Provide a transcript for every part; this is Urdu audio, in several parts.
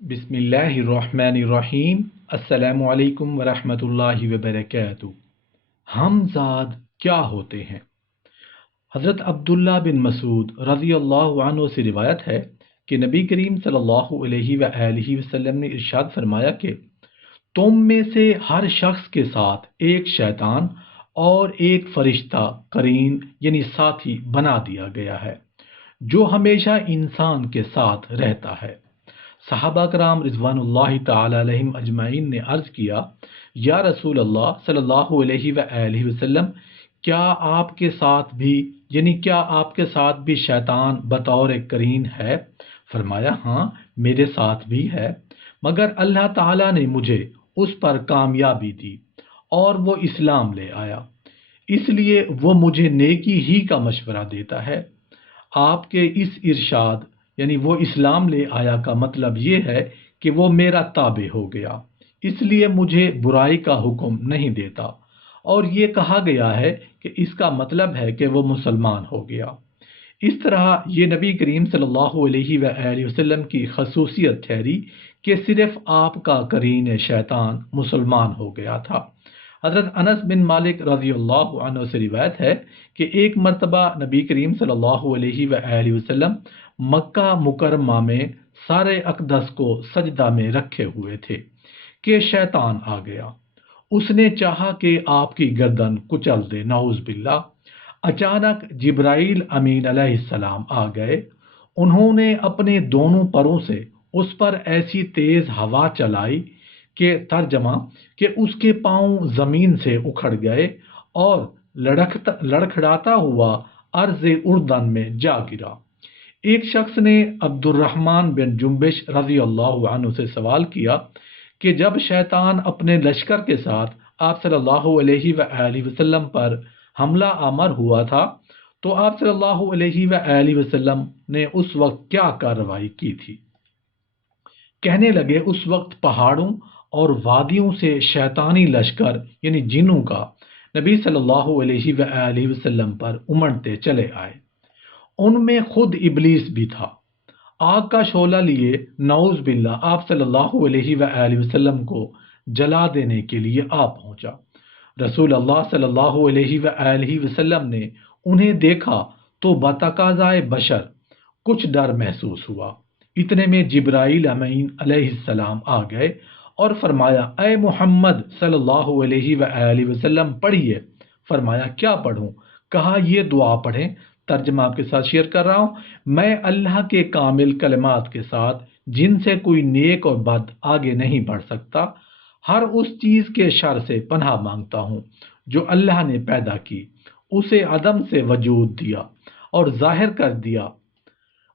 بسم اللہ الرحمن الرحیم۔ السلام علیکم ورحمۃ اللہ وبرکاتہ۔ ہم ذات کیا ہوتے ہیں؟ حضرت عبداللہ بن مسعود رضی اللہ عنہ سے روایت ہے کہ نبی کریم صلی اللہ علیہ وآلہ وسلم نے ارشاد فرمایا کہ تم میں سے ہر شخص کے ساتھ ایک شیطان اور ایک فرشتہ قرین یعنی ساتھی بنا دیا گیا ہے جو ہمیشہ انسان کے ساتھ رہتا ہے۔ صحابہ کرام رضوان اللہ تعالی علیہم اجمعین نے عرض کیا، یا رسول اللہ صلی اللہ علیہ وآلہ وسلم، کیا آپ کے ساتھ بھی شیطان بطور قرین ہے؟ فرمایا، ہاں میرے ساتھ بھی ہے، مگر اللہ تعالیٰ نے مجھے اس پر کامیابی دی اور وہ اسلام لے آیا، اس لیے وہ مجھے نیکی ہی کا مشورہ دیتا ہے۔ آپ کے اس ارشاد یعنی وہ اسلام لے آیا کا مطلب یہ ہے کہ وہ میرا تابع ہو گیا، اس لیے مجھے برائی کا حکم نہیں دیتا، اور یہ کہا گیا ہے کہ اس کا مطلب ہے کہ وہ مسلمان ہو گیا۔ اس طرح یہ نبی کریم صلی اللہ علیہ وآلہ وسلم کی خصوصیت ٹھہری کہ صرف آپ کا قرین شیطان مسلمان ہو گیا تھا۔ حضرت انس بن مالک رضی اللہ عنہ سے روایت ہے کہ ایک مرتبہ نبی کریم صلی اللہ علیہ وآلہ وسلم مکہ مکرمہ میں سارے اقدس کو سجدہ میں رکھے ہوئے تھے کہ شیطان آ گیا۔ اس نے چاہا کہ آپ کی گردن کچل دے، نعوذ باللہ۔ اچانک جبرائیل امین علیہ السلام آ گئے۔ انہوں نے اپنے دونوں پروں سے اس پر ایسی تیز ہوا چلائی کہ ترجمہ کہ اس کے پاؤں زمین سے اکھڑ گئے اور لڑکھڑاتا ہوا ارض اردن میں جا گرا۔ ایک شخص نے عبد الرحمن بن جنبش رضی اللہ عنہ سے سوال کیا کہ جب شیطان اپنے لشکر کے ساتھ آپ صلی اللہ علیہ وآلہ وسلم پر حملہ آور ہوا تھا تو آپ صلی اللہ علیہ وآلہ وسلم نے اس وقت کیا کارروائی کی تھی؟ کہنے لگے، اس وقت پہاڑوں اور وادیوں سے شیطانی لشکر یعنی جنوں کا نبی صلی اللہ علیہ وآلہ وسلم پر امڑتے چلے آئے۔ ان میں خود ابلیس بھی تھا۔ آگ کا شعلہ لیے نعوذ باللہ آپ صلی اللہ علیہ وآلہ وسلم کو جلا دینے کے لیے آ پہنچا۔ رسول اللہ صلی اللہ علیہ وآلہ وسلم نے انہیں دیکھا تو بتقاضائے بشر کچھ ڈر محسوس ہوا۔ اتنے میں جبرائیل امین علیہ السلام آ گئے اور فرمایا، اے محمد صلی اللہ علیہ وآلہ وسلم پڑھیے۔ فرمایا، کیا پڑھوں؟ کہا، یہ دعا پڑھیں۔ ترجمہ آپ کے ساتھ شیئر کر رہا ہوں۔ میں اللہ کے کامل کلمات کے ساتھ جن سے کوئی نیک اور بد آگے نہیں بڑھ سکتا، ہر اس چیز کے شر سے پناہ مانگتا ہوں جو اللہ نے پیدا کی، اسے عدم سے وجود دیا اور ظاہر کر دیا،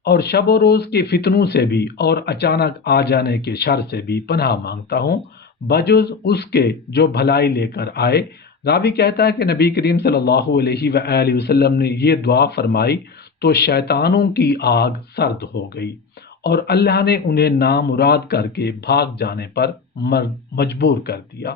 اور شب و روز کے فتنوں سے بھی اور اچانک آ جانے کے شر سے بھی پناہ مانگتا ہوں، بجز اس کے جو بھلائی لے کر آئے۔ راوی کہتا ہے کہ نبی کریم صلی اللہ علیہ وآلہ وسلم نے یہ دعا فرمائی تو شیطانوں کی آگ سرد ہو گئی اور اللہ نے انہیں نامراد کر کے بھاگ جانے پر مجبور کر دیا۔